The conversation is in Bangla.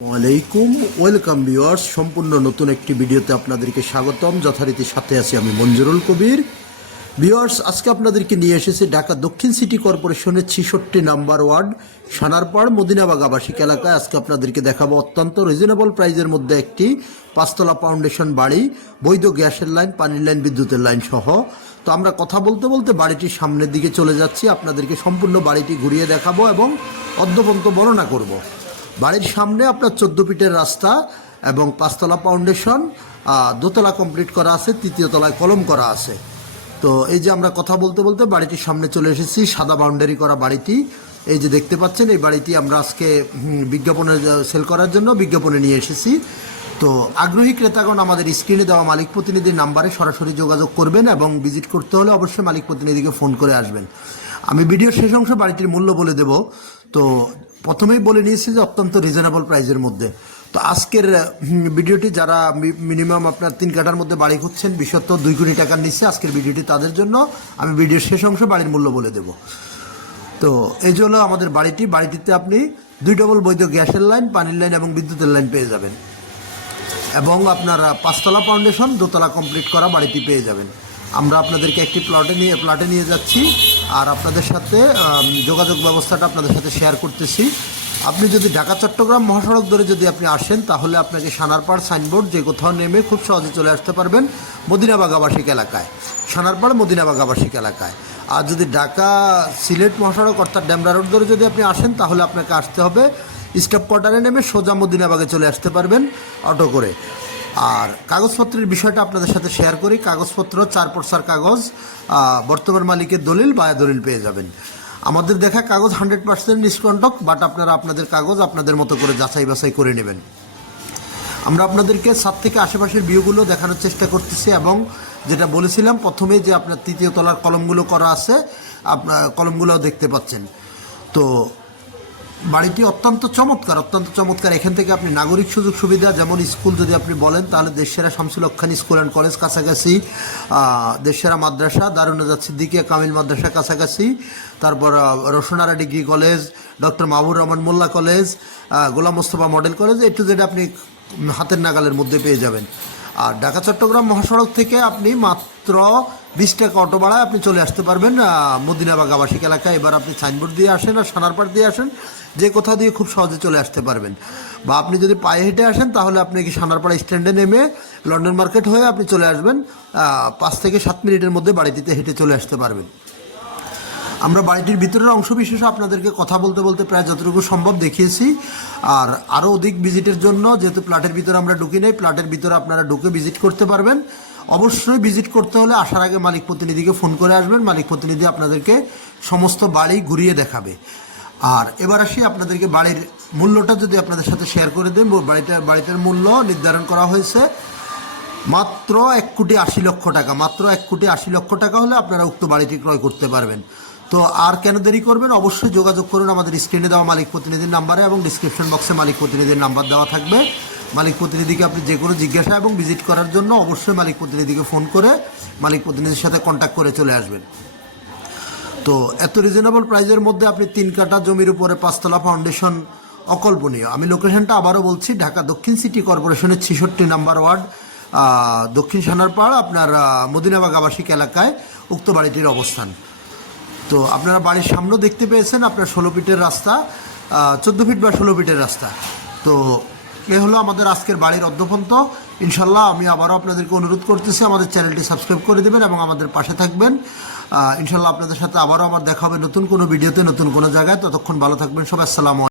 ওয়ালাইকুম ওয়েলকাম ভিউয়ার্স, সম্পূর্ণ নতুন একটি ভিডিওতে আপনাদেরকে স্বাগতম। যথারীতি সাথে আছি আমি মঞ্জুরুল কবির। ভিউয়ার্স, আজকে আপনাদেরকে নিয়ে এসেছি ঢাকা দক্ষিণ সিটি কর্পোরেশনের 66 নাম্বার ওয়ার্ড সানারপাড় মদিনাবাগ আবাসিক এলাকায়। আজকে আপনাদেরকে দেখাবো অত্যন্ত রিজনেবল প্রাইজের মধ্যে একটি পাঁচতলা ফাউন্ডেশন বাড়ি, বৈধ গ্যাসের লাইন, পানির লাইন, বিদ্যুতের লাইন সহ। তো আমরা কথা বলতে বলতে বাড়িটির সামনের দিকে চলে যাচ্ছি, আপনাদেরকে সম্পূর্ণ বাড়িটি ঘুরিয়ে দেখাবো এবং অদ্যপন্ত বর্ণনা করব। বাড়ির সামনে আপনার 14 ফিটের রাস্তা এবং পাঁচতলা ফাউন্ডেশন, দোতলা কমপ্লিট করা আছে, তৃতীয় তলায় কলম করা আছে। তো এই যে আমরা কথা বলতে বলতে বাড়িটির সামনে চলে এসেছি, সাদা বাউন্ডারি করা বাড়িটি। এই যে দেখতে পাচ্ছেন, এই বাড়িটি আমরা আজকে বিজ্ঞাপনে সেল করার জন্য বিজ্ঞাপনে নিয়ে এসেছি। তো আগ্রহী ক্রেতাগণ আমাদের স্ক্রিনে দেওয়া মালিক প্রতিনিধির নাম্বারে সরাসরি যোগাযোগ করবেন এবং ভিজিট করতে হলে অবশ্যই মালিক প্রতিনিধিকে ফোন করে আসবেন। আমি ভিডিওর শেষ অংশে বাড়িটির মূল্য বলে দেব। তো প্রথমেই বলে নিয়েছি যে অত্যন্ত রিজনেবল প্রাইজের মধ্যে। তো আজকের ভিডিওটি যারা মিনিমাম আপনার 3 কাঠার মধ্যে বাড়ি খুঁজছেন, বিশেষত 2 কোটি টাকার নিচ্ছে, আজকের ভিডিওটি তাদের জন্য। আমি ভিডিওর শেষ অংশে বাড়ির মূল্য বলে দেব। তো এই যে হলো আমাদের বাড়িটিতে আপনি 2 ডবল বৈধ গ্যাসের লাইন, পানির লাইন এবং বিদ্যুতের লাইন পেয়ে যাবেন এবং আপনার পাঁচতলা ফাউন্ডেশন, দোতলা কমপ্লিট করা বাড়িটি পেয়ে যাবেন। আমরা আপনাদেরকে একটি প্লটে নিয়ে যাচ্ছি আর আপনাদের সাথে যোগাযোগ ব্যবস্থাটা আপনাদের সাথে শেয়ার করতেছি। আপনি যদি ঢাকা চট্টগ্রাম মহাসড়ক ধরে যদি আপনি আসেন, তাহলে আপনাকে সানারপাড় সাইনবোর্ড যে কোথাও নেমে খুব সহজে চলে আসতে পারবেন মদিনাবাগ আবাসিক এলাকায়, সানারপাড় মদিনাবাগ আবাসিক এলাকায়। আর যদি ঢাকা সিলেট মহাসড়ক অর্থাৎ ডেমরা রোড ধরে যদি আপনি আসেন, তাহলে আপনাকে আসতে হবে স্টাফ কোয়ার্টারে নেমে সোজা মদিনাবাগে চলে আসতে পারবেন অটো করে। আর কাগজপত্রের বিষয়টা আপনাদের সাথে শেয়ার করি। কাগজপত্র 4 কাগজ, বর্তমান মালিকের দলিল, বায়া দলিল পেয়ে যাবেন। আমাদের দেখা কাগজ 100% নিষ্কণ্টক, বাট আপনারা আপনাদের কাগজ আপনাদের মতো করে যাচাই বাছাই করে নেবেন। আমরা আপনাদেরকে ছাদ থেকে আশেপাশের ভিউগুলো দেখানোর চেষ্টা করতেছি এবং যেটা বলেছিলাম প্রথমেই যে আপনার তৃতীয় তলার কলমগুলো করা আছে, আপনার কলমগুলোও দেখতে পাচ্ছেন। তো বাড়িটি অত্যন্ত চমৎকার। এখান থেকে আপনি নাগরিক সুযোগ সুবিধা, যেমন স্কুল যদি আপনি বলেন, তাহলে দেশসেরা শামসুল হক খান স্কুল অ্যান্ড কলেজ কাছাকাছি, দেশসেরা মাদ্রাসা দারুন নাজাত সিদ্দিকিয়া কামিল মাদ্রাসা কাছাকাছি, তারপর Roshnara degree college, doctor Mahbur Rahman Molla college, Golam Mostafa model college, একটু যেটা আপনি হাতের নাগালের মধ্যে পেয়ে যাবেন। আর ঢাকা চট্টগ্রাম মহাসড়ক থেকে আপনি মাত্র 20 টাকা অটো ভাড়ায় আপনি চলে আসতে পারবেন মদিনাবাগ আবাসিক এলাকায়। এবার আপনি সাইনবোর্ড দিয়ে আসেন আর সানারপাড় দিয়ে আসেন, যে কোথাও দিয়ে খুব সহজে চলে আসতে পারবেন। বা আপনি যদি পায়ে হেঁটে আসেন, তাহলে আপনি কি সানারপাড়া স্ট্যান্ডে নেমে লন্ডন মার্কেট হয়ে আপনি চলে আসবেন, 5 থেকে 7 মিনিটের মধ্যে বাড়িটিতে হেঁটে চলে আসতে পারবেন। আমরা বাড়িটির ভিতরের অংশ বিশেষে আপনাদেরকে কথা বলতে বলতে প্রায় যতটুকু সম্ভব দেখিয়েছি। আর আরও অধিক ভিজিটের জন্য, যেহেতু প্লটের ভিতরে আমরা ঢুকি নেই, প্লটের ভিতরে আপনারা ঢুকে ভিজিট করতে পারবেন। অবশ্যই ভিজিট করতে হলে আসার আগে মালিক প্রতিনিধিকে ফোন করে আসবেন, মালিক প্রতিনিধি আপনাদেরকে সমস্ত বাড়ি ঘুরিয়ে দেখাবে। আর এবার আসি আপনাদেরকে বাড়ির মূল্যটা যদি আপনাদের সাথে শেয়ার করে দেন। বাড়িটার মূল্য নির্ধারণ করা হয়েছে মাত্র 1,80,00,000 টাকা। মাত্র 1,80,00,000 টাকা হলে আপনারা উক্ত বাড়িটি ক্রয় করতে পারবেন। তো আর কেন দেরি করবেন, অবশ্যই যোগাযোগ করুন আমাদের স্ক্রিনে দেওয়া মালিক প্রতিনিধির নাম্বারে এবং ডিসক্রিপশন বক্সে মালিক প্রতিনিধির নাম্বার দেওয়া থাকবে। মালিক প্রতিনিধিকে আপনি যে কোনো জিজ্ঞাসা এবং ভিজিট করার জন্য অবশ্যই মালিক প্রতিনিধিকে ফোন করে মালিক প্রতিনিধির সাথে কন্ট্যাক্ট করে চলে আসবেন। তো এত রিজনেবল প্রাইজের মধ্যে আপনি 3 কাঠা জমির উপরে পাঁচতলা ফাউন্ডেশন, অকল্পনীয়। আমি লোকেশনটা আবারও বলছি, ঢাকা দক্ষিণ সিটি কর্পোরেশনের 66 নাম্বার ওয়ার্ড, দক্ষিণ সানারপাড়, আপনার মদিনাবাগ আবাসিক এলাকায় উক্ত বাড়িটির অবস্থান। তো আপনারা বাড়ির সামনেও দেখতে পেয়েছেন আপনার 16 ফিটের রাস্তা, 14 ফিট বা 16 ফিটের রাস্তা। তো এ হলো আমাদের আজকের বাড়ির অদ্যপন্ত। ইনশাল্লাহ আমি আবারও আপনাদেরকে অনুরোধ করতেছি আমাদের চ্যানেলটি সাবস্ক্রাইব করে দেবেন এবং আমাদের পাশে থাকবেন। ইনশাল্লাহ আপনাদের সাথে আবারও আমার দেখা হবে নতুন কোনো ভিডিওতে, নতুন কোনো জায়গায়। ততক্ষণ ভালো থাকবেন সবাই। আসসালামু আলাইকুম।